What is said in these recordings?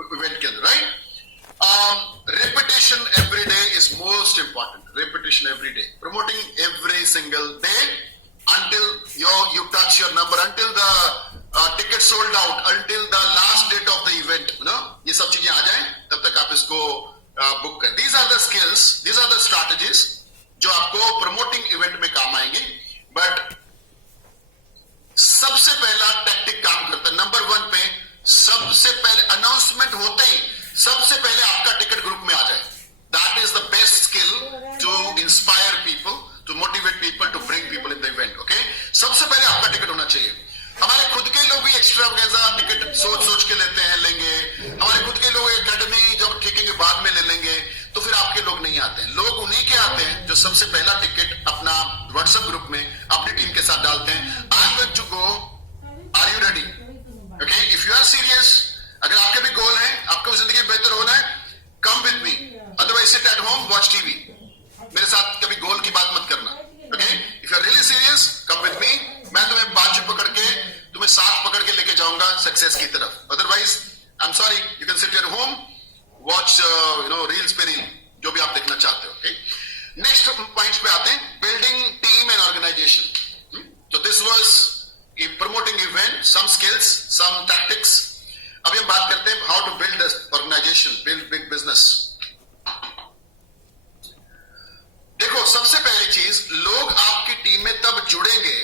Event के अंदर, right? Repetition every day is most important. Repetition every day. Promoting every single day until you touch your number, until the ticket sold out, until the last date of the event. You know, ये सब चीजें आ जाएं तब तक आप इसको book करें. These are the skills, these are the strategies जो आपको promoting event में काम आएंगे. But सबसे पहला टैक्टिक काम करता है. नंबर 1 पे सबसे पहले अनाउंसमेंट होते ही सबसे पहले आपका टिकट ग्रुप में आ जाए. That is the best skill to inspire people, to motivate people, to bring people in the event. Okay, सबसे पहले आपका टिकट होना चाहिए. हमारे खुद के लोग भी एक्स्ट्रा टिकट सोच के लेते हैं, लेंगे. हमारे खुद के लोग एकेडमी जब ठेकेंगे बाद में ले लेंगे, तो फिर आपके लोग नहीं आते हैं. लोग उन्हीं के आते हैं जो सबसे पहला टिकट अपना व्हाट्सएप ग्रुप में अपनी टीम के साथ डालते हैं. I am going to go, are you ready? Okay, if you are serious, अगर आपके भी गोल है, आपको जिंदगी में बेहतर होना है, come with me. Otherwise sit at home, watch TV. मेरे साथ कभी गोल की बात मत करना. Okay, if you are really serious, come with me. मैं तुम्हें बाजू पकड़ के, तुम्हें साथ पकड़ के लेके जाऊंगा सक्सेस की तरफ. Otherwise I am sorry, you can sit at home, watch reels पे रील, जो भी आप देखना चाहते हो. ओके, नेक्स्ट पॉइंट्स पे आते हैं. Building team and organization. तो this was promoting event, some skills, some tactics. अभी हम बात करते हैं how to build organization, build big business. देखो, सबसे पहली चीज, लोग आपकी टीम में तब जुड़ेंगे,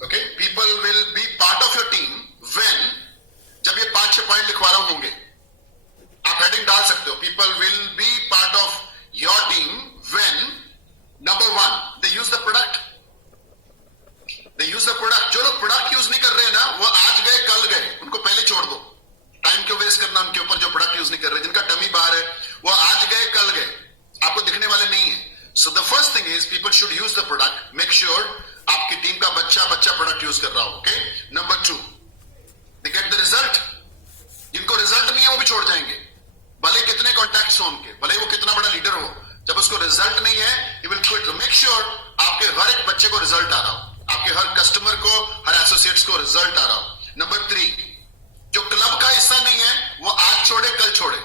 okay, people will be part of your team when, जब ये 5-6 पॉइंट लिखवा रहा होंगे. आप हेडिंग डाल सकते हो. People will be part of your team when, number 1, they use the product. They use the product. जो लोग प्रोडक्ट यूज नहीं कर रहे हैं ना, वो आज गए कल गए, उनको पहले छोड़ दो. टाइम क्यों वेस्ट करना उनके ऊपर जो प्रोडक्ट यूज नहीं कर रहे. जिनका टमी बाहर है, वो आज गए कल गए, आपको दिखने वाले नहीं है. So the first thing is people should use the product. Make sure आपकी टीम का बच्चा प्रोडक्ट यूज कर रहा हो. Okay, number 2, they get the result. जिनको रिजल्ट नहीं है वो भी छोड़ जाएंगे, भले कितने कॉन्टैक्ट्स हो उनके, भले वो कितना बड़ा लीडर हो. जब उसको रिजल्ट नहीं है, he will quit. Make sure आपके हर एक बच्चे को रिजल्ट आ रहा हो, आपके हर कस्टमर को, हर एसोसिएट्स को रिजल्ट आ रहा हो. नंबर 3, जो क्लब का हिस्सा नहीं है वो आज छोड़े कल छोड़े.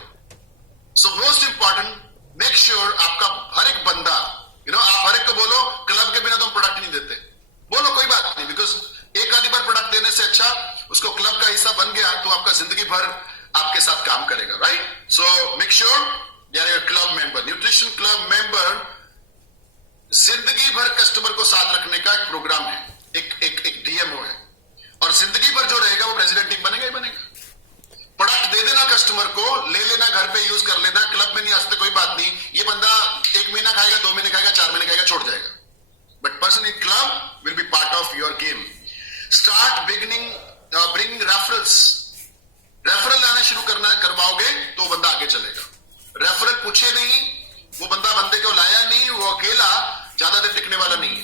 So most important, make sure आपका हर एक बंदा, आप हर एक को बोलो क्लब के बिना तुम प्रोडक्ट नहीं देते. बोलो, कोई बात नहीं, बिकॉज एक आधी बार प्रोडक्ट देने से अच्छा उसको क्लब का हिस्सा बन गया तो आपका जिंदगी भर आपके साथ काम करेगा, right? So make sure they are your club member. Nutrition club member जिंदगी भर कस्टमर को साथ रखने का एक प्रोग्राम है, एक डीएमओ है. और जिंदगी भर जो रहेगा वो प्रेसिडेंट टीम बनेगा ही बनेगा. प्रोडक्ट दे देना कस्टमर को, ले लेना, घर पे यूज कर लेना, क्लब में नहीं आ सकते कोई बात नहीं. ये बंदा 1 महीना खाएगा, 2 महीने खाएगा, 4 महीने खाएगा, छोड़ जाएगा. But person in club will be part of your game. Start bringing referrals. Referral आना शुरू करवाओगे तो बंदा आगे चलेगा. रेफरल पूछे नहीं, वो बंदे को लाया नहीं, वो अकेला ज्यादा देर टिकने वाला नहीं है.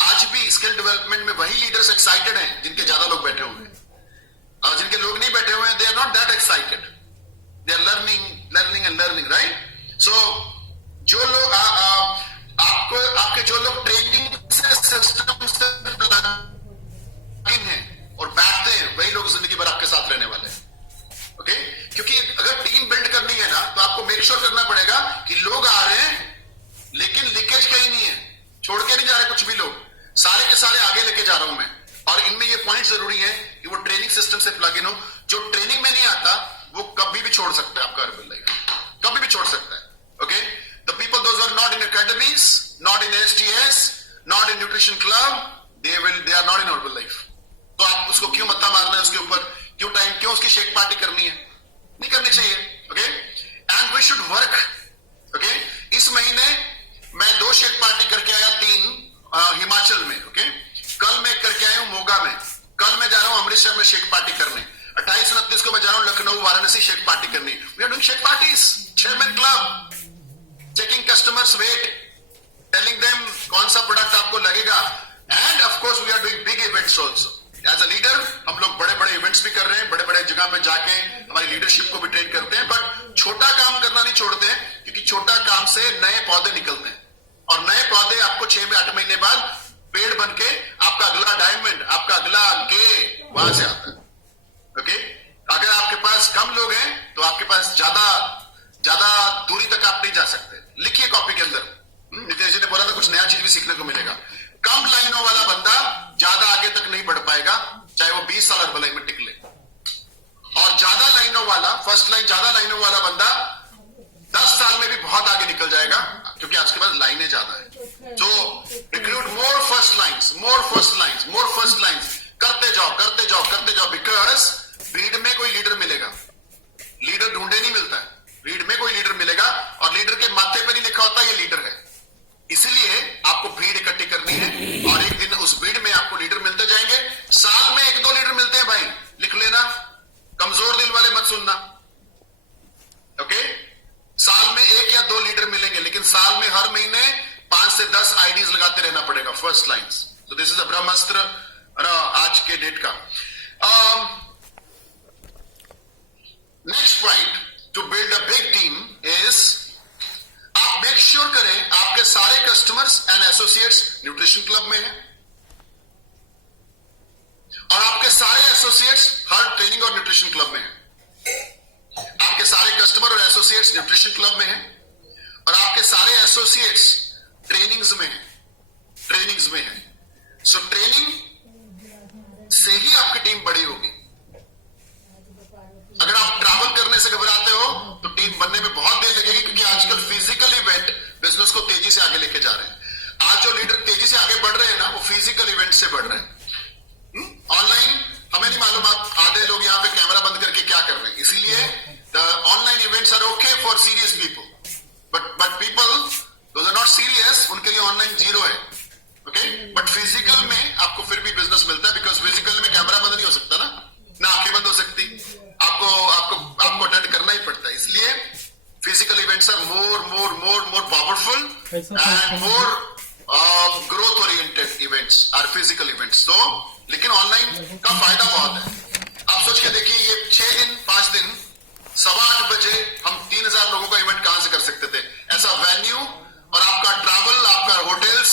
आज भी स्किल डेवलपमेंट में वही लीडर्स एक्साइटेड हैं जिनके ज्यादा लोग बैठे हुए हैं, और जिनके लोग नहीं बैठे हुए हैं, they are not that excited. They are learning, right? So जो लोग आपके जो लोग ट्रेनिंग से सिस्टम से हैं और बैठते हैं, वही लोग जिंदगी भर आपके साथ रहने वाले हैं. ओके, क्योंकि अगर टीम बिल्ड करनी है ना, तो आपको मेक श्योर करना पड़ेगा कि लोग आ रहे हैं लेकिन लीकेज कहीं नहीं है, छोड़ के नहीं जा रहे कुछ भी लोग, सारे के सारे आगे लेके जा रहा हूं मैं. और इनमें ये पॉइंट जरूरी है कि वो ट्रेनिंग सिस्टम से प्लग इन हो. जो ट्रेनिंग में नहीं आता वो कभी भी छोड़ सकता है आपका अर्बन लाइफ, कभी भी छोड़ सकता है. Okay, the people those are not in academies, not in STS, not in nutrition club, they are not in urban life. तो आप उसको क्यों मत्था मारना है उसके ऊपर, क्यों उसकी शेक पार्टी करनी है? नहीं करनी चाहिए. Okay, and we should work. Okay, इस महीने मैं 2 शेक पार्टी करके आया, 3 हिमाचल में. ओके, कल मैं करके आया हूं मोगा में, कल मैं जा रहा हूं अमृतसर में शेक पार्टी करने, 28-29 को मैं जा रहा हूं लखनऊ, वाराणसी शेक पार्टी करनी. We are doing shake parties, chairman club, checking customers weight, telling them कौन सा प्रोडक्ट आपको लगेगा. And of course we are doing big events also. As a leader हम लोग बड़े बड़े इवेंट्स भी कर रहे हैं, बड़े बड़े जगह पे जाके हमारी लीडरशिप को भी ट्रेन करते हैं. बट छोटा काम करना नहीं छोड़ते हैं, क्योंकि छोटा काम से नए पौधे निकलते हैं, और नए पौधे आपको 6-8 महीने बाद पेड़ बन के आपका अगला डायमंड, आपका अगला के वहां से आता है. ओके, जा सकते। लिखिए कॉपी के अंदर, नितेश जी ने बोला था कुछ नया चीज भी सीखने को मिलेगा। कम लाइनों वाला बंदा ज्यादा आगे तक नहीं बढ़ पाएगा, चाहे वो 20 साल हर्बलाई में टिक ले। और ज्यादा लाइनों वाला, फर्स्ट लाइन ज्यादा लाइनों वाला बंदा 10 साल में भी बहुत आगे निकल जाएगा, क्योंकि आज के पास लाइनें ज्यादा है। तो recruit more first lines, more first lines, more first lines, करते जाओ करते जाओ करते जाओ। बिकॉज भीड़ में कोई लीडर मिलेगा, लीडर ढूंढे नहीं मिलता है, भीड़ में कोई लीडर मिलेगा और लीडर के माथे पे नहीं लिखा होता ये लीडर है। इसीलिए आपको भीड़ इकट्ठी करनी है और एक दिन उस भीड़ में आपको लीडर मिलते जाएंगे। साल में 1-2 लीडर मिलते हैं भाई, लिख लेना, कमजोर दिल वाले मत सुनना। ओके, साल में 1 या 2 लीडर मिलेंगे, लेकिन साल में हर महीने 5 से 10 आईडीज लगाते रहना पड़ेगा, फर्स्ट लाइन्स। तो दिस इज अ ब्रह्मास्त्र आज के डेट का। Next point two build a big team is, आप मेक श्योर करें आपके सारे customers and associates nutrition club में हैं और आपके सारे एसोसिएट्स हर ट्रेनिंग और न्यूट्रिशन क्लब में हैं। आपके सारे कस्टमर और एसोसिएट्स न्यूट्रिशन क्लब में हैं और आपके सारे एसोसिएट्स ट्रेनिंग्स में हैं, ट्रेनिंग्स में हैं। सो ट्रेनिंग से ही आपकी टीम बड़ी होगी। अगर आप ट्रैवल करने से घबराते हो तो टीम बनने में बहुत देर लगेगी, क्योंकि आजकल फिजिकल इवेंट बिजनेस को तेजी से आगे लेके जा रहे हैं। आज जो लीडर तेजी से आगे बढ़ रहे हैं ना, वो फिजिकल इवेंट से बढ़ रहे हैं। ऑनलाइन हमें नहीं मालूम आप आधे लोग यहाँ पे कैमरा बंद करके क्या कर रहे हैं, इसीलिए online events are okay for serious people, but people those are not serious, उनके लिए ऑनलाइन जीरो है। ओके, बट फिजिकल में आपको फिर भी बिजनेस मिलता है, बिकॉज फिजिकल में कैमरा बंद नहीं हो सकता ना आंखें बंद हो सकती, आपको आपको आपको अटेंड करना ही पड़ता है। इसलिए physical events are more powerful and more growth oriented events are physical events. तो लेकिन ऑनलाइन का फायदा बहुत है। आप सोच के देखिए, ये 6 दिन 5 दिन 8:15 बजे हम 3000 लोगों का इवेंट कहां से कर सकते थे? ऐसा वेन्यू और आपका ट्रैवल, आपका होटल्स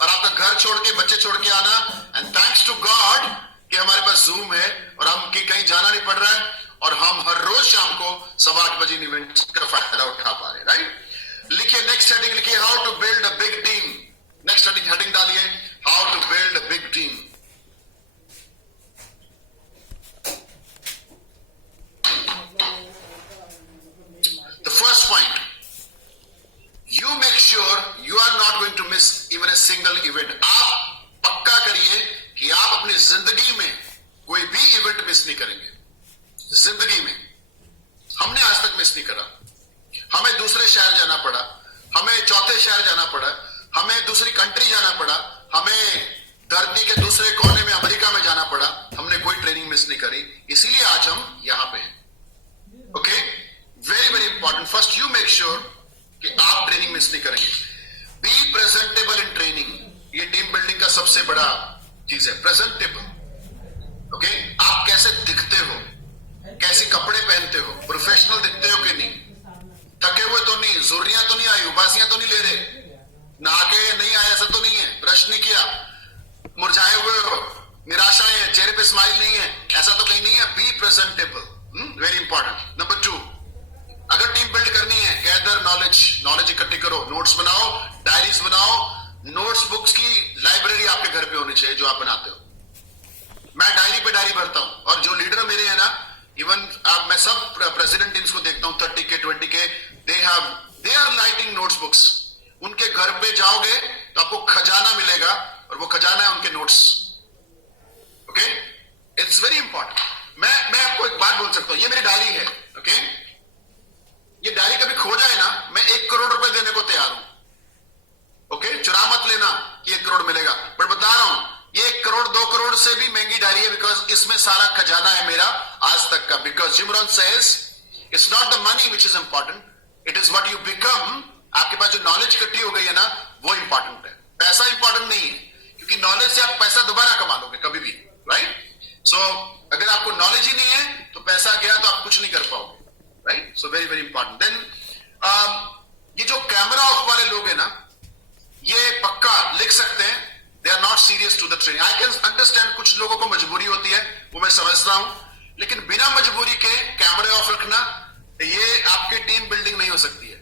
और आपका घर छोड़ के, बच्चे छोड़ के आना। एंड थैंक्स टू गॉड कि हमारे पास जूम है और हम कहीं जाना नहीं पड़ रहा है और हम हर रोज शाम को 8:15 बजे इवेंट का फायदा उठा पा रहे हैं, राइट। लिखिए नेक्स्ट हेडिंग, लिखिए how to build a big team. Next heading डालिए, how to build a big team. The first point, you make sure you are not going to miss even a single event. आप पक्का करिए कि आप अपनी जिंदगी में कोई भी इवेंट मिस नहीं करेंगे। जिंदगी में हमने आज तक मिस नहीं करा। हमें दूसरे शहर जाना पड़ा, हमें चौथे शहर जाना पड़ा, हमें दूसरी कंट्री जाना पड़ा, हमें धरती के दूसरे कोने में अमेरिका में जाना पड़ा, हमने कोई ट्रेनिंग मिस नहीं करी। इसीलिए आज हम यहां पे हैं। Okay, very very important. First you make sure कि आप ट्रेनिंग मिस नहीं करेंगे। बी प्रेजेंटेबल इन ट्रेनिंग, ये टीम बिल्डिंग का सबसे बड़ा चीज है, प्रेजेंटेबल। ओके, आप कैसे दिखते हो, कैसे कपड़े पहनते हो, प्रोफेशनल दिखते हो कि नहीं, थके हुए तो नहीं, जोरियां तो नहीं आई, उबासियां तो नहीं ले रहे, नहा के नहीं आए ऐसा तो नहीं है, ब्रश नहीं किया, मुरझाए हुए हो, निराशाएं है, चेहरे पे स्माइल नहीं है, ऐसा तो कहीं नहीं है। Be presentable, very important. Number 2, अगर टीम बिल्ड करनी है, गैदर नॉलेज इकट्ठी करो, नोट्स बनाओ, डायरीज बनाओ। नोट्स बुक्स की लाइब्रेरी आपके घर पे होनी चाहिए जो आप बनाते हो। मैं डायरी पे डायरी भरता हूं और जो लीडर मेरे हैं ना, इवन मैं सब प्रेसिडेंट टीम्स को देखता हूं, 30K 20K, they are writing notes books. उनके घर पे जाओगे तो आपको खजाना मिलेगा और वो खजाना है उनके notes. Okay, it's very important. मैं आपको एक बात बोल सकता हूं, ये मेरी डायरी है। ओके, ये डायरी कभी खो जाए ना, मैं 1 करोड़ रुपए देने को तैयार हूं। ओके, चुरा मत लेना कि 1 करोड़ मिलेगा, बट बता रहा हूं ये 1 करोड़ 2 करोड़ से भी महंगी डायरी है, बिकॉज इसमें सारा खजाना है मेरा आज तक का। Because Jim Rohn says it's not the money which is important, it is what you become. आपके पास जो नॉलेज इकट्ठी हो गई है ना, वो इंपॉर्टेंट है, पैसा इंपॉर्टेंट नहीं है, क्योंकि नॉलेज से आप पैसा दोबारा कमा लोगे कभी भी, राइट। सो अगर आपको नॉलेज ही नहीं है तो पैसा गया तो आप कुछ नहीं कर पाओगे, right. So very very important. Then ये जो कैमरा ऑफ वाले लोग हैं ना, ये पक्का लिख सकते हैं, they are not serious to the training. I can understand, कुछ लोगों को मजबूरी होती है, वो मैं समझता हूं, लेकिन बिना मजबूरी के कैमरे ऑफ रखना, ये आपकी टीम बिल्डिंग नहीं हो सकती है।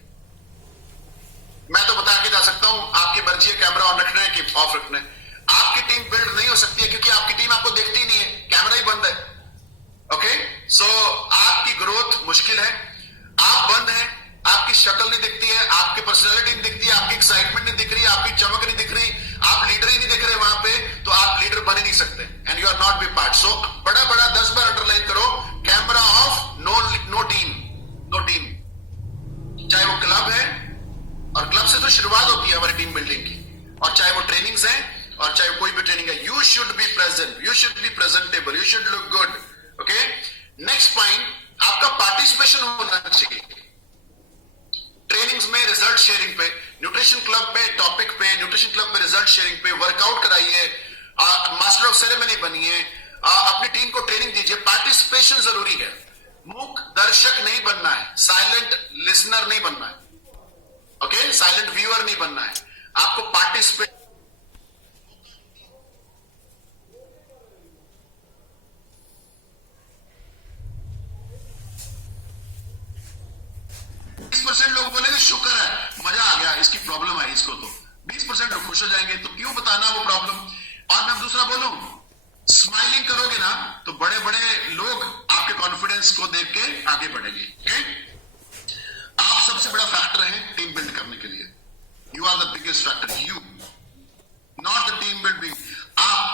ऑफ रखना है। आपकी टीम बिल्ड नहीं हो सकती है क्योंकि आपकी टीम आपको देखती नहीं है, कैमरा ही बंद है। ओके, सो आपकी ग्रोथ मुश्किल है। आप बंद हैं, आपकी शक्ल नहीं दिखती है, आपकी पर्सनैलिटी नहीं दिखती है, आपकी एक्साइटमेंट नहीं दिख रही, आपकी चमक नहीं दिख रही, आप लीडर ही नहीं दिख रहे वहां पे, तो आप लीडर बन ही नहीं सकते and you are not be part. So बड़ा बड़ा 10 बार अंडरलाइन करो, कैमरा ऑफ, नो टीम। चाहे वो क्लब है, और क्लब से तो शुरुआत होती है हमारी टीम बिल्डिंग की, और चाहे वो ट्रेनिंग्स है और चाहे कोई भी ट्रेनिंग है, you should be present, you should be presentable, you should look good. Okay, next point, आपका पार्टिसिपेशन होना चाहिए ट्रेनिंग्स में, रिजल्ट शेयरिंग पे, न्यूट्रिशन क्लब पे टॉपिक पे, न्यूट्रिशन क्लब पे रिजल्ट शेयरिंग पे, वर्कआउट कराइए, मास्टर ऑफ सेरेमनी बनिए, अपनी टीम को ट्रेनिंग दीजिए। पार्टिसिपेशन जरूरी है, मूक दर्शक नहीं बनना है, साइलेंट लिसनर नहीं बनना है, ओके, साइलेंट व्यूअर नहीं बनना है, आपको पार्टिसिपेट। लोग बोलेंगे शुक्र है, मजा आ गया, इसकी प्रॉब्लम आई इसको, तो 20% लोग खुश हो जाएंगे, तो क्यों बताना वो प्रॉब्लम। और मैं दूसरा बोलूं, स्माइलिंग करोगे ना तो बड़े बड़े लोग आपके कॉन्फिडेंस को देख के आगे बढ़ेंगे। ओके, आप सबसे बड़ा फैक्टर है टीम बिल्ड करने के लिए, you are the biggest factor, you, not the team building, आप।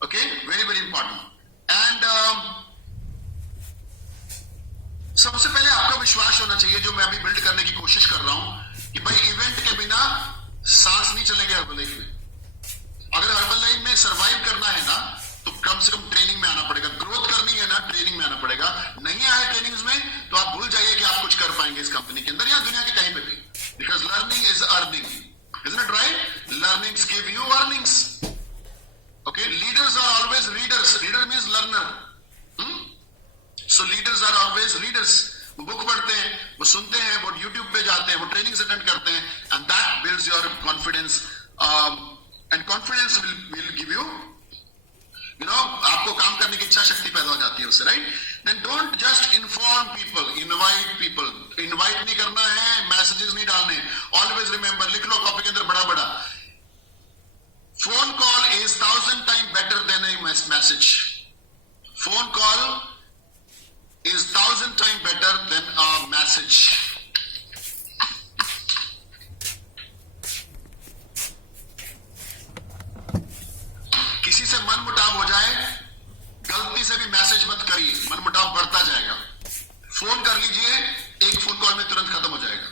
Okay, very very important. And सबसे पहले आपका विश्वास होना चाहिए, जो मैं अभी बिल्ड करने की कोशिश कर रहा हूं, कि भाई इवेंट के बिना सांस नहीं चलेंगे हर्बलाइफ में। अगर हर्बलाइफ में सरवाइव करना है ना, तो कम से कम ट्रेनिंग में आना पड़ेगा, ग्रोथ करनी है ना, ट्रेनिंग में आना पड़ेगा। नहीं आए ट्रेनिंग्स में तो आप भूल जाइए कि आप कुछ कर पाएंगे इस कंपनी के अंदर या दुनिया के कहीं पे भी, because learning is earning, isn't it right? Learnings give you earnings. Okay, leaders are always readers, reader means learner. So leaders are always readers, वो बुक पढ़ते हैं, वो सुनते हैं, वो यूट्यूब पे जाते हैं, वो ट्रेनिंग्स अटेंड करते हैं, and that builds your confidence, and confidence will give you know, आपको काम करने की इच्छा शक्ति पैदा हो जाती है उससे, right? Then don't just inform people, invite people. Invite नहीं करना है, मैसेजेस नहीं डालने। ऑलवेज रिमेंबर, लिख लो कॉपी के अंदर बड़ा बड़ा, phone call is 1000 time better than A message. Phone call is 1000 times better than a message. किसी से मन मुटाव हो जाए, गलती से भी मैसेज मत करिए, मन मुटाव बढ़ता जाएगा। फोन कर लीजिए, एक फोन कॉल में तुरंत खत्म हो जाएगा।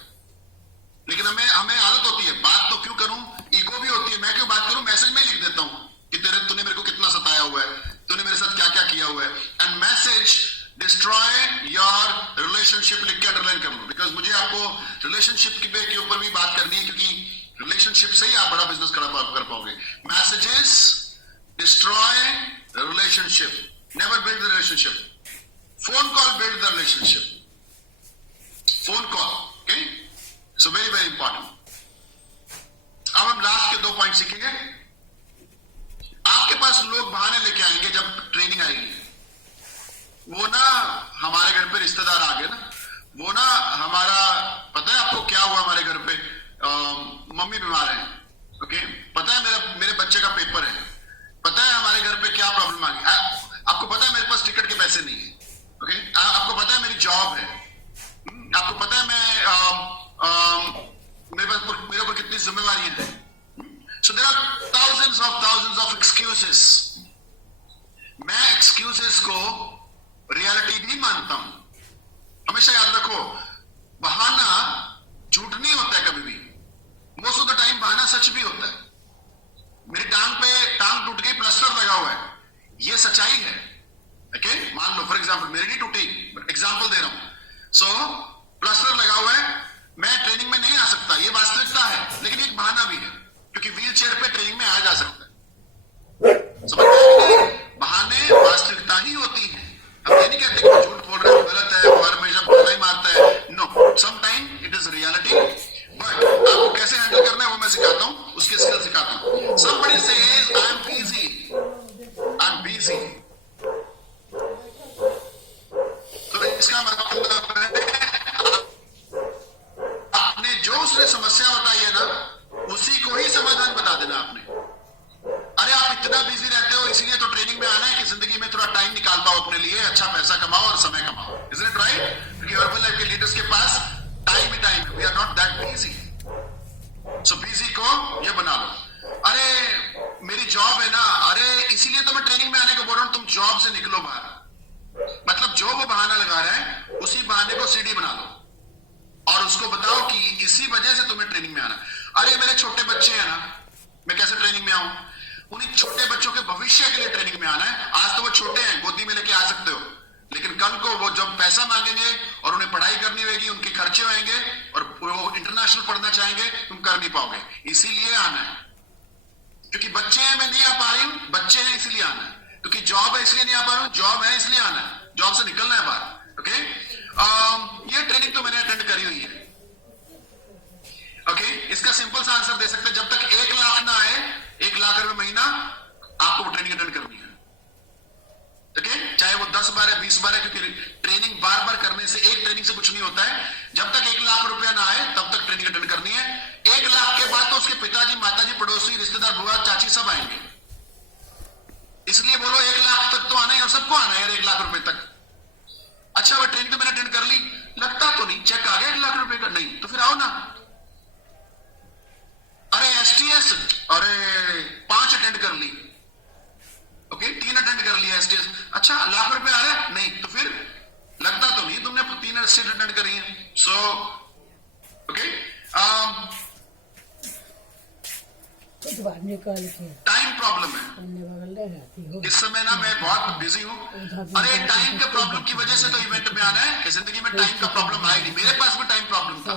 लेकिन हमें आदत होती है, बात तो क्यों करूं, ईगो भी होती है, मैं क्यों बात करूं, मैसेज में लिख देता हूं कि तूने मेरे को कितना सताया हुआ है, तूने मेरे साथ क्या क्या किया हुआ है। And message destroy your relationship, लिख के अंडरलाइन कर लो, बिकॉज मुझे आपको रिलेशनशिप के ऊपर भी बात करनी है, क्योंकि रिलेशनशिप से ही आप बड़ा बिजनेस खड़ा कर पाओगे। Messages destroy relationship, never build the relationship. Phone call build the relationship, phone call. Okay, so very very important. अब हम लास्ट के 2 पॉइंट सीखेंगे। आपके पास लोग बहाने लेके आएंगे जब ट्रेनिंग आएगी, वो ना हमारे घर पे रिश्तेदार आ गए ना, वो ना हमारा, पता है आपको क्या हुआ हमारे घर पे, मम्मी बीमार है, ओके, पता है मेरे बच्चे का पेपर है, पता है हमारे घर पे क्या प्रॉब्लम आ गई, आपको पता है मेरे पास टिकट के पैसे नहीं है, ओके, आपको पता है मेरी जॉब है, आपको पता है मेरे ऊपर कितनी जिम्मेवारी है। So there are thousands of excuses। मैं एक्सक्यूजेस को रियलिटी नहीं मानता हूं। हमेशा याद रखो, बहाना झूठ नहीं होता है कभी भी, मोस्ट ऑफ द टाइम बहाना सच भी होता है। मेरी टांग टूट गई, प्लास्टर लगा हुआ है, ये सच्चाई है। ओके, मान लो फॉर एग्जांपल मेरी नहीं टूटी, एग्जांपल दे रहा हूं। सो प्लास्टर लगा हुआ है, मैं ट्रेनिंग में नहीं आ सकता, ये वास्तविकता है, लेकिन एक बहाना भी है, क्योंकि व्हील चेयर पे ट्रेनिंग में आया जा सकता है। समझ, बहाने वास्तविकता ही होती है। हम ये नहीं कहते कि झूठ बोल रहा है, गलत है, वो हमेशा बोलना ही मारता है, no, some time it is reality, but आपको कैसे हैंडल करना है वो मैं सिखाता हूं, उसके स्किल सिखाता हूं। somebody says I am busy, I'm busy, तो इसका मतलब है आपने जो उसने समस्या बताई है ना, उसी को ही समाधान बता देना आपने। पैसा कमाओ और समय कमाओ, इजंट इट राइट? क्योंकि हर्बल लाइफ के लीडर्स के पास टाइम ही टाइम है, we are not that busy. So busy को ये बना लो। अरे मेरी जॉब है ना, अरे इसीलिए तो मैं ट्रेनिंग में आने को बोल रहा हूं, तुम जॉब से निकलो बाहर। मतलब जो वो बहाना लगा रहा है उसी बहाने को सीडी बना लो और उसको बताओ कि इसी वजह से तुम्हें ट्रेनिंग में आना। अरे मेरे छोटे बच्चे हैं ना, मैं कैसे ट्रेनिंग में आऊं? उन्हीं छोटे बच्चों के भविष्य के लिए ट्रेनिंग में आना है। आज तो वो छोटे हैं, गोदी में लेके आ सकते हो, लेकिन कल को वो जब पैसा मांगेंगे और उन्हें पढ़ाई करनी होगी, उनके खर्चे होंगे और वो इंटरनेशनल पढ़ना चाहेंगे, तुम कर नहीं पाओगे। इसीलिए आना है, क्योंकि बच्चे हैं, मैं नहीं आ पा रही हूं, बच्चे हैं इसलिए आना है। क्योंकि जॉब है इसलिए नहीं आ पा रहा हूं, जॉब है इसलिए आना है, जॉब से निकलना है बाहर। ओके, ये ट्रेनिंग तो मैंने अटेंड करी हुई है। ओके, इसका सिंपल सा आंसर दे सकते हैं, जब तक 1 लाख ना आए, 1 लाख रुपए महीना, आपको वो ट्रेनिंग अटेंड करनी है। ओके, चाहे वो 10 बार है, 20 बार है, क्योंकि ट्रेनिंग बार बार करने से, एक ट्रेनिंग से कुछ नहीं होता है। जब तक 1 लाख रुपया ना आए तब तक ट्रेनिंग अटेंड करनी है। 1 लाख के बाद तो उसके पिताजी, माताजी, पड़ोसी, रिश्तेदार, बुआ, चाची सब आएंगे। इसलिए बोलो 1 लाख तक तो आना है और सबको आना है यार, 1 लाख रुपए तक। अच्छा, वो ट्रेनिंग तो मैंने अटेंड कर ली, लगता तो नहीं, चेक आ गया 1 लाख रुपए का, नहीं तो फिर आओ ना। अरे एसटीएस, अरे 5 अटेंड कर ली, ओके 3 अटेंड कर लिया एसटीएस, अच्छा लाख रुपए आ रहा है, नहीं तो फिर लगता तो नहीं तुमने 3 एसटीएस अटेंड करी है। सो ओके, टाइम प्रॉब्लम है। इस समय ना मैं बहुत बिजी हूं। अरे टाइम के प्रॉब्लम की वजह से तो इवेंट में आना है, जिंदगी में टाइम का प्रॉब्लम आएगी। मेरे पास भी टाइम प्रॉब्लम था,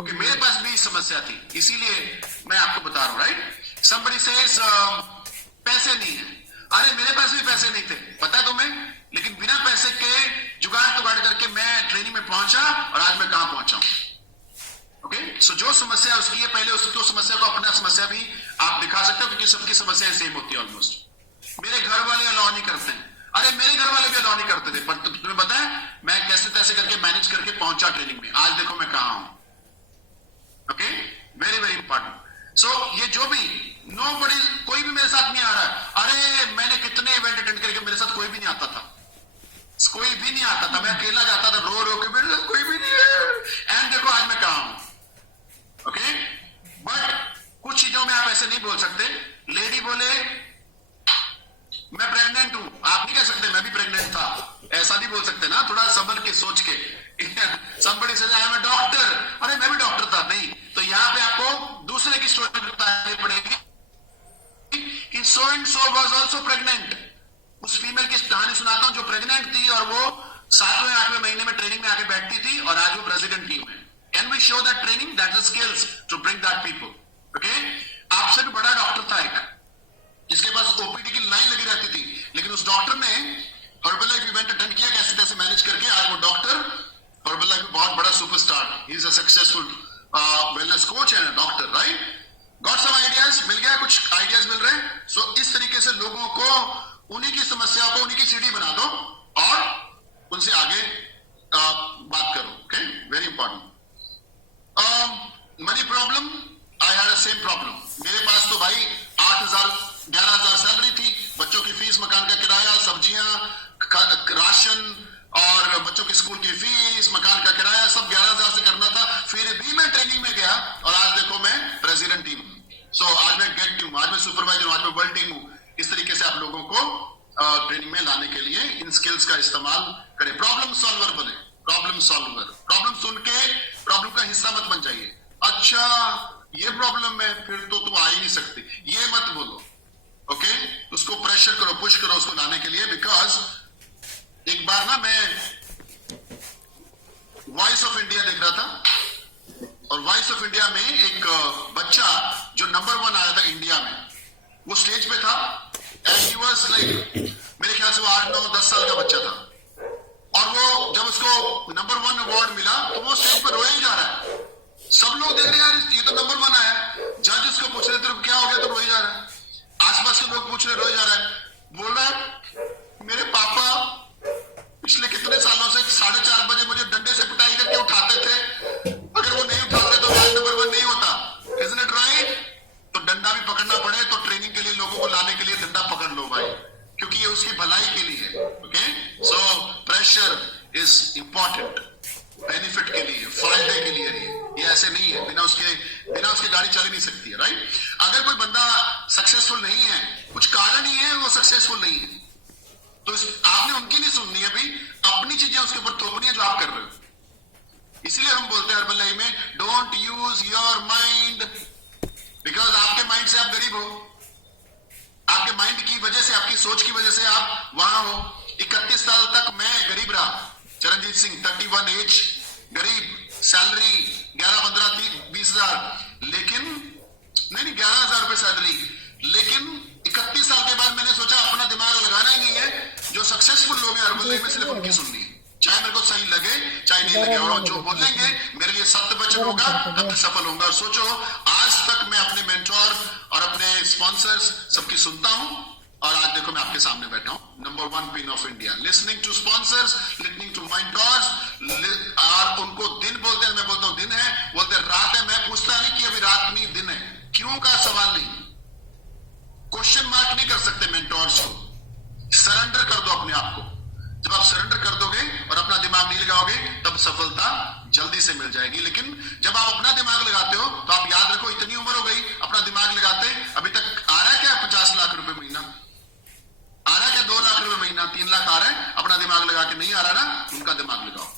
ओके मेरे पास भी समस्या थी, इसीलिए मैं आपको बता रहा हूं, राइट? समबडी सेज पैसे नहीं है, अरे मेरे पास भी पैसे नहीं थे, पता है तुम्हें, लेकिन बिना पैसे के जुगाड़ तुगाड़ करके मैं ट्रेनिंग में पहुंचा और आज मैं कहां पहुंचा हूं। ओके, सो जो समस्या उसकी है, पहले उसको समस्या को अपना समस्या भी आप दिखा सकते हो, क्योंकि सबकी समस्याएं सेम होती है ऑलमोस्ट। मेरे घर वाले अलाउ नहीं करते हैं, अरे मेरे घर वाले भी अलाउ नहीं करते थे, पर तुम्हें पता है मैं कैसे तैसे करके मैनेज करके पहुंचा ट्रेनिंग में, आज देखो मैं कहां हूं। Okay, very very important. So ये जो भी नोबडी, कोई भी मेरे साथ नहीं आ रहा है, अरे मैंने कितने इवेंट अटेंड करके मेरे साथ कोई भी नहीं आता था, कोई भी नहीं आता था, मैं अकेला जाता था रो रो के, मेरे साथ कोई भी नहीं है, एंड देखो आज मैं कहां हूं। ओके, बट कुछ चीजों में आप ऐसे नहीं बोल सकते। लेडी बोले मैं प्रेग्नेंट हूं, आप नहीं कह सकते मैं भी प्रेग्नेंट था, ऐसा नहीं बोल सकते ना, थोड़ा संभल के सोच के। somebody says I am a doctor, अरे मैं भी डॉक्टर था, नहीं, तो यहां पे आपको दूसरे की स्टोरी बतानी पड़ेगी कि so and so was also pregnant. उस फीमेल की कहानी सुनाता हूं जो प्रेग्नेंट थी और वो 7वें 8वें महीने में ट्रेनिंग में आके बैठती थी और आज वो प्रेसिडेंट टीम है। Can we show that training? That's the skills to bring that people. Okay? आपसे भी बड़ा डॉक्टर था एक, जिसके पास ओपीडी की लाइन लगी रहती थी, लेकिन उस डॉक्टर ने हर्बल लाइफ इवेंट अटेंड किया कैसे तैसे मैनेज करके, आज वो डॉक्टर हर्बल लाइफ में बहुत बड़ा superstar, he is a successful wellness coach and doctor, right? Got some ideas, मिल गया, कुछ आइडियाज मिल रहे हैं। सो इस तरीके से लोगों को उन्हीं की समस्याओं को उन्हीं की सीढ़ी बना दो और उनसे आगे बात करो। Okay, very important. Money problem, I had same problem. मेरे पास तो भाई 8,000 11,000 सैलरी थी, बच्चों की फीस, मकान का किराया, सब्जियां, राशन और बच्चों की स्कूल की फीस, मकान का किराया, सब 11,000 से करना था। फिर भी मैं ट्रेनिंग में गया और आज देखो मैं प्रेसिडेंट टीम हूं। सो आज मैं गेट टीम हूं, आज मैं सुपरवाइजर हूं, आज मैं वर्ल्ड टीम हूं। इस तरीके से आप लोगों को ट्रेनिंग में लाने के लिए इन स्किल्स का इस्तेमाल करें। प्रॉब्लम सॉल्वर बने, प्रॉब्लम सॉल्वर। प्रॉब्लम सुन के प्रॉब्लम का हिस्सा मत बन जाइए। अच्छा ये प्रॉब्लम है, फिर तो तुम आ ही नहीं सकते, ये मत बोलो। ओके, उसको प्रेशर करो, पुश करो उसको लाने के लिए। बिकॉज एक बार ना मैं वॉइस ऑफ इंडिया देख रहा था और वॉइस ऑफ इंडिया में एक बच्चा जो नंबर 1 आया था इंडिया में, वो स्टेज पे था एंड ही वाज लाइक, मेरे ख्याल से वो 8, 9, 10 साल का बच्चा था। और वो जब उसको नंबर 1 अवार्ड मिला तो वो स्टेज पर रोए ही जा रहा है। सब लोग देख रहे हैं यार ये तो नंबर 1 आया है। जज उसको पूछ रहे थे क्या हो गया, तो रोए जा रहा है। आसपास के लोग पूछ रहे, रोए जा रहा है। बोल रहा है मेरे पापा पिछले कितने सालों से 4:30 बजे मुझे डंडे से पिटाई करके उठाते थे, अगर वो नहीं उठाते तो मैं नंबर 1 नहीं होता। Isn't it right? तो डंडा भी पकड़ना पड़े तो ट्रेनिंग के लिए लोगों को लाने के लिए डंडा पकड़ लो भाई, क्योंकि ये उसकी भलाई के लिए है। Okay, so pressure is important, benefit के लिए, फायदे के लिए ये ऐसे नहीं है, बिना उसके गाड़ी चल ही नहीं सकती है, राइट? अगर कोई बंदा सक्सेसफुल नहीं है, कुछ कारण ही है वो सक्सेसफुल नहीं है, तो आपने उनकी नहीं सुननी है, भाई अपनी चीजें उसके ऊपर थोपनी है जो आप कर रहे हो। इसलिए हम बोलते हैं हर्बल लाइफ में don't use your mind, because आपके माइंड से आप गरीब हो, आपके माइंड की वजह से, आपकी सोच की वजह से आप वहां हो। 31 साल तक मैं गरीब रहा, चरणजीत सिंह 31 एज, गरीब, सैलरी 11, 15, 30, 20 हजार, लेकिन नहीं 11,000 रुपए सैलरी, लेकिन 31 साल के बाद मैंने सोचा अपना दिमाग लगाना ही नहीं है, जो सक्सेसफुल लोग हैं हर्बल लाइफ में सिर्फ उनकी सुननी है, चाहे मेरे को सही लगे चाहे नहीं लगे, और जो बोलेंगे मेरे लिए सत्य वचन होगा, तब मैं सफल होऊंगा। और सोचो आज तक मैं अपने मेंटोर और अपने स्पॉन्सर्स सबकी सुनता हूं, और आज देखो मैं आपके सामने बैठा हूं, number 1 pin of India, listening to sponsors, listening to mentors. और उनको दिन बोलते हैं, मैं बोलता हूं दिन है, बोलते हैं रात है, मैं पूछता नहीं कि अभी रात नहीं दिन है, क्यों का सवाल नहीं, क्वेश्चन मार्क नहीं कर सकते मेंटोर्स को, सरेंडर कर दो अपने आप को। जब आप सरेंडर कर दोगे और अपना दिमाग नहीं लगाओगे, तब सफलता जल्दी से मिल जाएगी। लेकिन जब आप अपना दिमाग लगाते हो, तो आप याद रखो इतनी उम्र हो गई अपना दिमाग लगाते, अभी तक आ रहा है क्या 50 लाख रुपए महीना, आ रहा है क्या 2 लाख रुपए महीना, 3 लाख आ रहा है, अपना दिमाग लगा के नहीं आ रहा ना, उनका दिमाग लगाओ।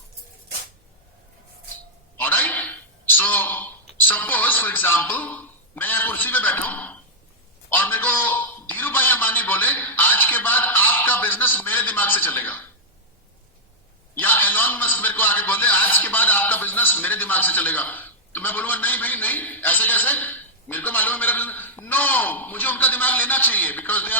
Alright, so suppose for example मैं यहां कुर्सी पे बैठा हूं और मेरे को धीरू भाई अंबानी बोले आज के बाद आपका बिजनेस मेरे दिमाग से चलेगा, या एलॉन मस्क मेरे को आके बोले आज के बाद आपका बिजनेस मेरे दिमाग से चलेगा, तो मैं बोलूंगा नहीं भाई नहीं, ऐसे कैसे, मेरे को मालूम है मेरा बिजनेस, नो, मुझे उनका दिमाग लेना चाहिए, बिकॉज दे आर